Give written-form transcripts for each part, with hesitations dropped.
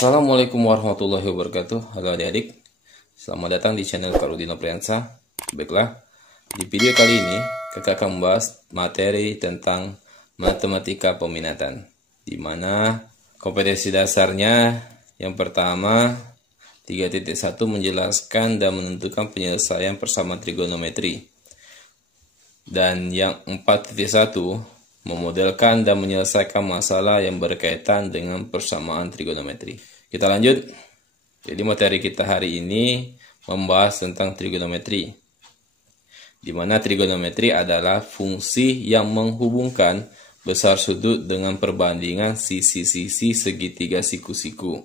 Assalamualaikum warahmatullahi wabarakatuh. Halo adik-adik, selamat datang di channel Kak Rudi Nopriansa. Baiklah, di video kali ini kakak akan membahas materi tentang matematika peminatan, di mana kompetensi dasarnya yang pertama 3.1 menjelaskan dan menentukan penyelesaian persamaan trigonometri, dan yang 4.1 memodelkan dan menyelesaikan masalah yang berkaitan dengan persamaan trigonometri. Kita lanjut. Jadi materi kita hari ini membahas tentang trigonometri, di mana trigonometri adalah fungsi yang menghubungkan besar sudut dengan perbandingan sisi-sisi segitiga siku-siku.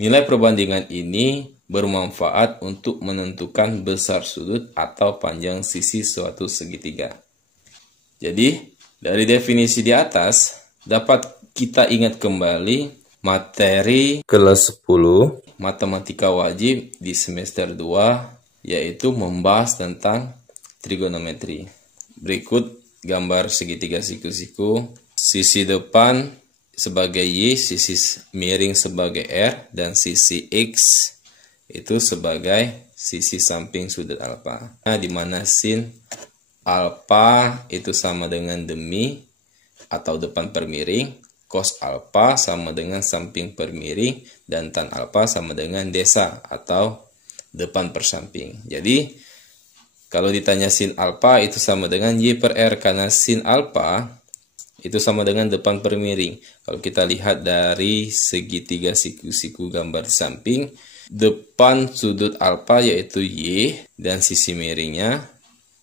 Nilai perbandingan ini bermanfaat untuk menentukan besar sudut atau panjang sisi suatu segitiga. Jadi, dari definisi di atas, dapat kita ingat kembali materi kelas 10 matematika wajib di semester 2, yaitu membahas tentang trigonometri. Berikut gambar segitiga siku-siku, sisi depan sebagai Y, sisi miring sebagai R, dan sisi X itu sebagai sisi samping sudut alfa. Nah, di mana sin alfa itu sama dengan demi atau depan per miring, cos alfa sama dengan samping per miring, dan tan alfa sama dengan desa atau depan per samping. Jadi kalau ditanya sin alfa itu sama dengan Y per R, karena sin alfa itu sama dengan depan per miring. Kalau kita lihat dari segitiga siku-siku gambar di samping, depan sudut alfa yaitu Y dan sisi miringnya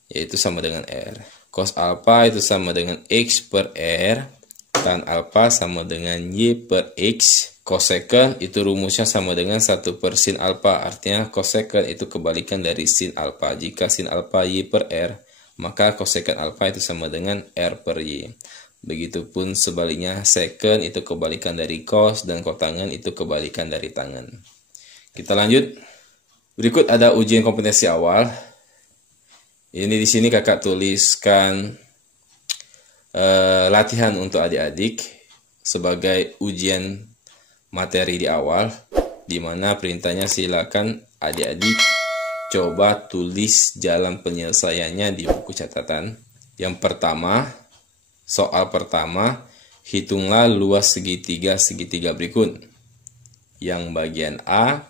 yaitu sama dengan R. Cos alfa itu sama dengan X per R, tan alfa sama dengan Y per X. Cosecant itu rumusnya sama dengan 1 per sin alfa, artinya cosecant itu kebalikan dari sin alfa. Jika sin alfa Y per R, maka cosecant alfa itu sama dengan R per Y. Begitupun sebaliknya, secant itu kebalikan dari cos, dan kotangen itu kebalikan dari tangen. Kita lanjut. Berikut ada ujian kompetensi awal. Ini di sini kakak tuliskan latihan untuk adik-adik sebagai ujian materi di awal, di mana perintahnya silakan adik-adik coba tulis jalan penyelesaiannya di buku catatan. Yang pertama, soal pertama, hitunglah luas segitiga berikut. Yang bagian A,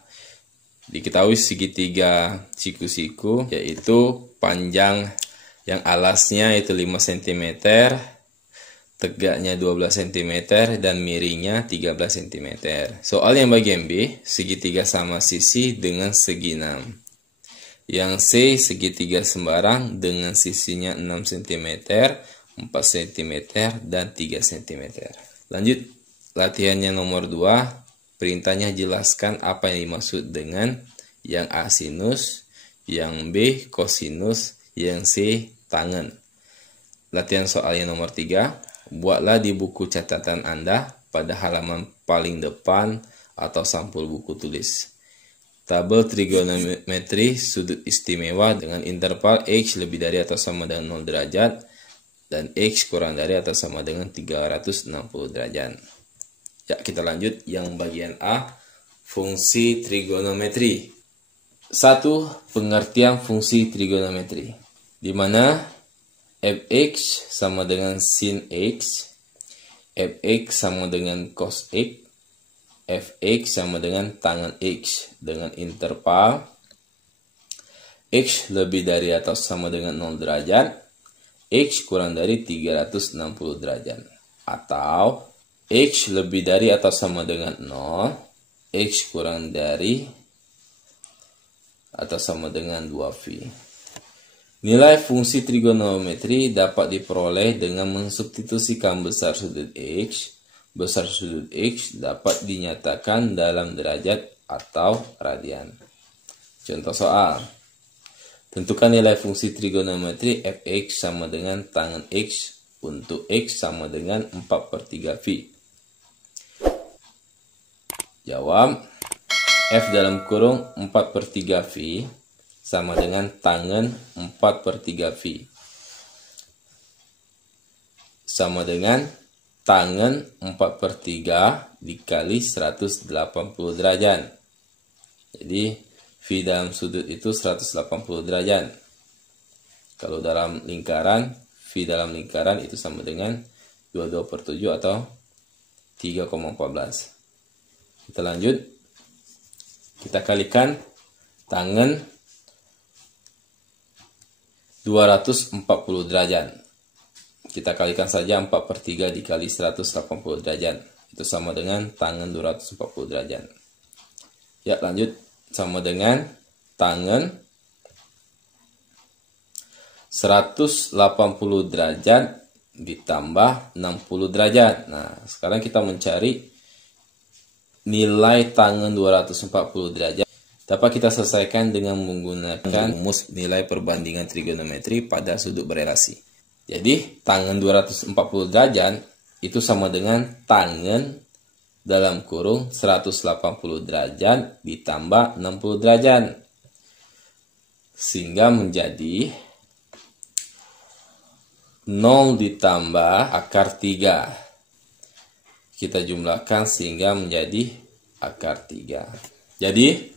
diketahui segitiga siku-siku yaitu panjang yang alasnya itu 5 cm, tegaknya 12 cm, dan miringnya 13 cm. Soal yang bagian B, segitiga sama sisi dengan segi 6. Yang C, segitiga sembarang dengan sisinya 6 cm, 4 cm, dan 3 cm. Lanjut, latihannya nomor 2. Perintahnya jelaskan apa yang dimaksud dengan yang A sinus, yang B kosinus, yang C tangen. Latihan soalnya nomor 3. Buatlah di buku catatan Anda pada halaman paling depan atau sampul buku tulis tabel trigonometri sudut istimewa dengan interval X lebih dari atau sama dengan 0 derajat dan X kurang dari atau sama dengan 360 derajat. Ya, kita lanjut yang bagian A, fungsi trigonometri. 1. Pengertian fungsi trigonometri, di mana fx sama dengan sin x, fx sama dengan cos x, fx sama dengan tangen x dengan interval x lebih dari atau sama dengan 0 derajat, x kurang dari 360 derajat, atau X lebih dari atau sama dengan 0, X kurang dari atau sama dengan 2V. Nilai fungsi trigonometri dapat diperoleh dengan mensubstitusikan besar sudut X. Besar sudut X dapat dinyatakan dalam derajat atau radian. Contoh soal. Tentukan nilai fungsi trigonometri fx sama dengan tangen X untuk X sama dengan 4/3V. Jawab, F dalam kurung 4/3V sama dengan tangen 4/3V sama dengan tangen 4/3 dikali 180 derajat. Jadi V dalam sudut itu 180 derajat. Kalau dalam lingkaran, V dalam lingkaran itu sama dengan 22/7 atau 3,14. Kita lanjut. Kita kalikan tangen 240 derajat. Kita kalikan saja 4/3 dikali 180 derajat. Itu sama dengan tangen 240 derajat. Ya, lanjut. Sama dengan tangen 180 derajat ditambah 60 derajat. Nah, sekarang kita mencari nilai tangen 240 derajat. Dapat kita selesaikan dengan menggunakan rumus nilai perbandingan trigonometri pada sudut berelasi. Jadi, tangen 240 derajat itu sama dengan tangen dalam kurung 180 derajat ditambah 60 derajat. Sehingga menjadi 0 ditambah akar 3. Kita jumlahkan sehingga menjadi akar 3. Jadi,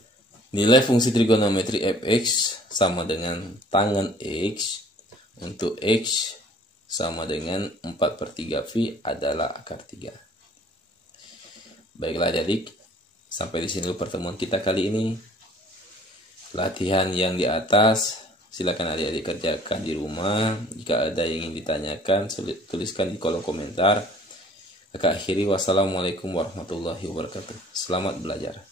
nilai fungsi trigonometri fx sama dengan tangen x untuk x sama dengan 4/3 V adalah akar 3. Baiklah adik-adik, sampai di sini dulu pertemuan kita kali ini. Latihan yang di atas silakan adik-adik kerjakan di rumah. Jika ada yang ingin ditanyakan, tuliskan di kolom komentar. Kakak akhiri, wassalamualaikum warahmatullahi wabarakatuh. Selamat belajar.